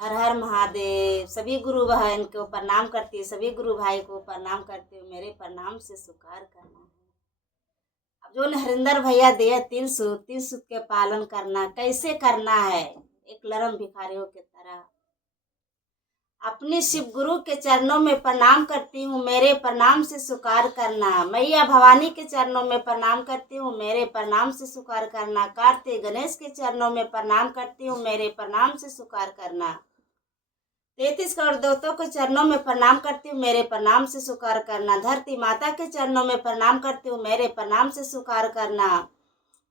हर हर महादेव। सभी गुरु बहन को प्रणाम करती हूँ, सभी गुरु भाई को प्रणाम करती हूँ। मेरे प्रणाम से स्वीकार करना है। अब जो हरिंदर भैया दिए तीन सूत के पालन करना कैसे करना है, एक लरम भिखारियों की तरह। अपने शिव गुरु के चरणों में प्रणाम करती हूँ, मेरे प्रणाम से स्वीकार करना। मैया भवानी के चरणों में प्रणाम करती हूँ, मेरे प्रणाम से स्वीकार करना। कार्तिक गणेश के चरणों में प्रणाम करती हूँ, मेरे प्रणाम से स्वीकार करना। 33 करोड़ देवताओं के चरणों में प्रणाम करती हूँ, मेरे प्रणाम से स्वीकार करना। धरती माता के चरणों में प्रणाम करती हूँ, मेरे प्रणाम से स्वीकार करना।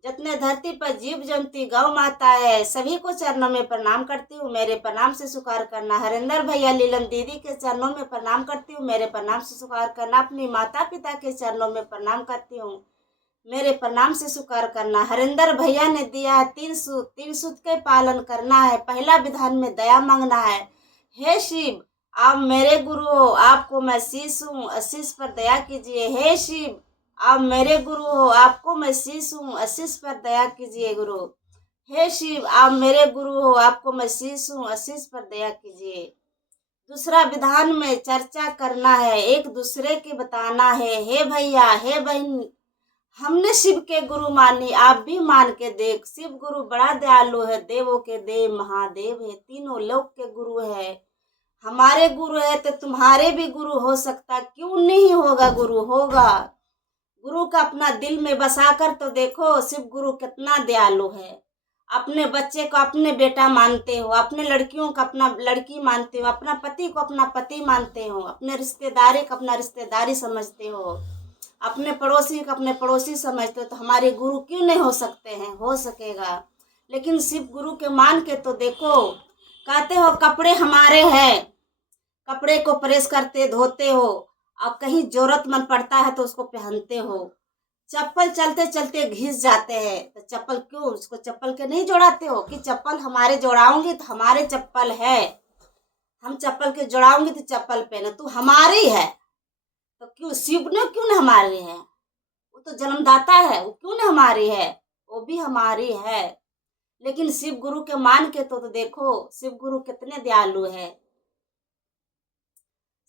जितने धरती पर जीव जंतु गौ माता है सभी को चरणों में प्रणाम करती हूँ, मेरे प्रणाम से स्वीकार करना। हरिंदर भैया लीलन दीदी के चरणों में प्रणाम करती हूँ, मेरे प्रणाम से स्वीकार करना। अपनी माता पिता के चरणों में प्रणाम करती हूँ, मेरे प्रणाम से स्वीकार करना। हरिंदर भैया ने दिया है तीन सूत के पालन करना है। पहला विधान में दया मांगना है। हे शिव, आप मेरे गुरु हो, आपको मैं शीश हूँ, आशीष पर दया कीजिए। हे शिव, आप मेरे गुरु हो, आपको मैं शीश हूँ, आशीष पर दया कीजिए गुरु। हे शिव, आप मेरे गुरु हो, आपको मैं शीश हूँ, आशीष पर दया कीजिए। दूसरा विधान में चर्चा करना है, एक दूसरे के बताना है। हे भैया, हे बहन, हमने शिव के गुरु मानी, आप भी मान के देख। शिव गुरु बड़ा दयालु है, देवों के देव महादेव है, तीनों लोक के गुरु है। हमारे गुरु है तो तुम्हारे भी गुरु हो सकता, क्यों नहीं होगा गुरु, होगा। गुरु का अपना दिल में बसाकर तो देखो शिव गुरु कितना दयालु है। अपने बच्चे को अपने बेटा मानते हो, अपने लड़कियों को अपना लड़की मानते हो, अपना पति को अपना पति मानते हो, अपने रिश्तेदारी को अपना रिश्तेदारी समझते हो, अपने पड़ोसी को अपने पड़ोसी समझते हो, तो हमारे गुरु क्यों नहीं हो सकते हैं, हो सकेगा। लेकिन शिव गुरु के मान के तो देखो। कहते हो कपड़े हमारे हैं, कपड़े को प्रेस करते धोते हो, और कहीं जरूरतमंद पड़ता है तो उसको पहनते हो। चप्पल चलते चलते घिस जाते हैं तो चप्पल क्यों, उसको चप्पल के नहीं जोड़ाते हो कि चप्पल हमारे जोड़ाऊंगी तो हमारे चप्पल है, हम चप्पल के जोड़ाऊंगी तो चप्पल पहने, तू हमारी है तो क्यों, शिव ने क्यों न हमारी है, वो तो जन्मदाता है, वो क्यों न हमारी है, वो भी हमारी है। लेकिन शिव गुरु के मान के तो देखो शिव गुरु कितने दयालु है।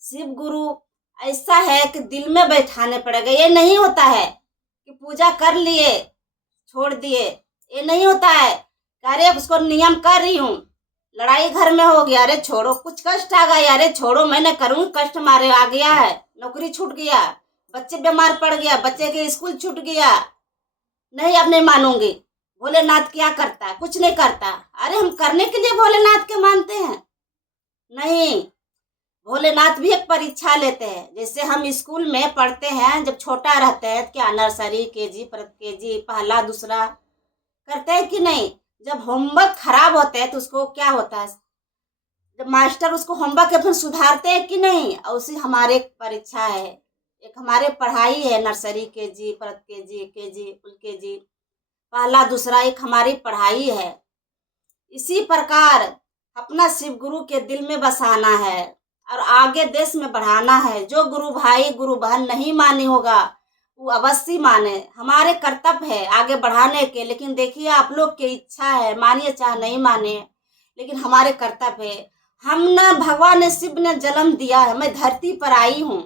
शिव गुरु ऐसा है कि दिल में बैठाने पड़ेगा। ये नहीं होता है कि पूजा कर लिए छोड़ दिए, ये नहीं होता है। अरे उसको नियम कर रही हूँ, लड़ाई घर में हो गया, अरे छोड़ो, कुछ कष्ट आ गया, अरे छोड़ो मैंने करूँगी, कष्ट मारे आ गया है, नौकरी छूट गया, बच्चे बीमार पड़ गया, बच्चे के स्कूल छूट गया, नहीं अब नहीं मानूंगी। भोलेनाथ क्या करता है, कुछ नहीं करता। अरे हम करने के लिए भोलेनाथ के मानते हैं, नहीं। भोलेनाथ भी एक परीक्षा लेते हैं। जैसे हम स्कूल में पढ़ते हैं, जब छोटा रहते हैं क्या नर्सरी केजी प्रति केजी पहला दूसरा करते हैं कि नहीं। जब होमवर्क खराब होता है तो उसको क्या होता है, जब मास्टर उसको होमवर्क फिर सुधारते हैं कि नहीं। और उसी हमारे एक परीक्षा है, एक हमारे पढ़ाई है, नर्सरी केजी प्रति केजी केजी फुल केजी पहला दूसरा, एक हमारी पढ़ाई है। इसी प्रकार अपना शिव गुरु के दिल में बसाना है और आगे देश में बढ़ाना है। जो गुरु भाई गुरु बहन नहीं मानी होगा वो अवश्य माने, हमारे कर्तव्य है आगे बढ़ाने के। लेकिन देखिए आप लोग की इच्छा है, मानिए चाहे नहीं माने, लेकिन हमारे कर्तव्य है। हम ना, भगवान ने शिव ने जन्म दिया है, मैं धरती पर आई हूँ,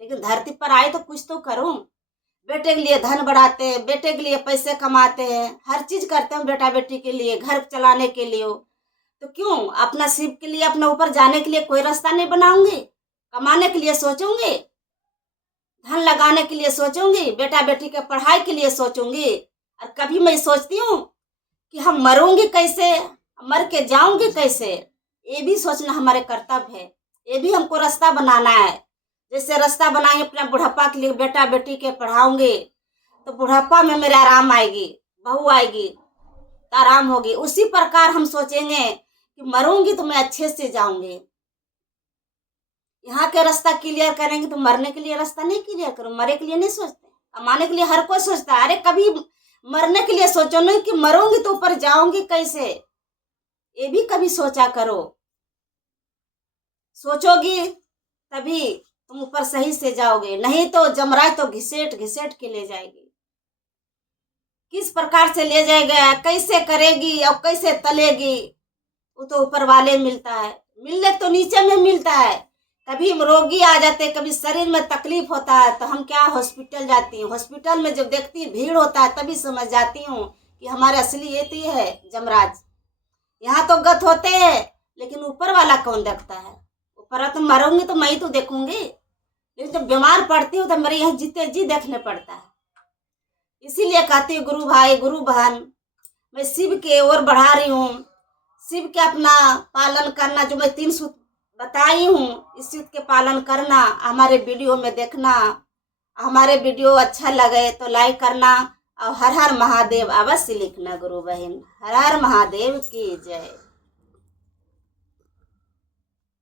लेकिन धरती पर आई तो कुछ तो करूँ। बेटे के लिए धन बढ़ाते हैं, बेटे के लिए पैसे कमाते हैं, हर चीज करते हैं बेटा बेटी के लिए, घर चलाने के लिए, तो क्यों अपना शिव के लिए, अपने ऊपर जाने के लिए कोई रास्ता नहीं बनाऊंगी। कमाने के लिए सोचूंगी, धन लगाने के लिए सोचूंगी, बेटा बेटी के पढ़ाई के लिए सोचूंगी। और कभी मैं सोचती हूँ कि हम मरूंगी कैसे, मर के जाऊंगी कैसे, ये भी सोचना हमारे कर्तव्य है। ये भी हमको रास्ता बनाना है। जैसे रास्ता बनाएंगे अपना बुढ़ापा के लिए, बेटा बेटी के पढ़ाऊंगे तो बुढ़ापा में मेरे आराम आएगी, बहू आएगी तो आराम होगी। उसी प्रकार हम सोचेंगे कि मरूंगी तो मैं अच्छे से जाऊंगी। यहाँ के रास्ता क्लियर करेंगे तो मरने के लिए रास्ता नहीं क्लियर करो, मरे के लिए नहीं सोचते। कमाने के लिए हर कोई सोचता है, अरे कभी मरने के लिए सोचो नहीं कि मरूंगी तो ऊपर जाऊंगी कैसे, ये भी कभी सोचा करो। सोचोगी तभी तुम ऊपर सही से जाओगे, नहीं तो जमराज तो घिसेट घिसेट के ले जाएगी। किस प्रकार से ले जाएगा, कैसे करेगी और कैसे तलेगी, वो तो ऊपर वाले मिलता है, मिलने तो नीचे में मिलता है। कभी रोगी आ जाते, कभी शरीर में तकलीफ होता है तो हम क्या हॉस्पिटल जाती हूँ। हॉस्पिटल में जब देखती हूँ भीड़ होता है तभी समझ जाती हूँ कि हमारा असलियत ही है जमराज। यहाँ तो गत होते हैं लेकिन ऊपर वाला कौन देखता है। ऊपर तो मरूंगी तो मैं ही तो देखूंगी, लेकिन जब बीमार पड़ती हूँ तो मेरे यहाँ जीते जी देखने पड़ता है। इसीलिए कहती हूँ गुरु भाई गुरु बहन, मैं शिव के ओर बढ़ा रही हूँ। शिव के अपना पालन करना, जो मैं 3 सूत्र बताई हूँ इस सूत्र के पालन करना, हमारे वीडियो में देखना। हमारे वीडियो अच्छा लगे तो लाइक करना और हर हर महादेव अवश्य लिखना। गुरु बहन हर हर महादेव की जय।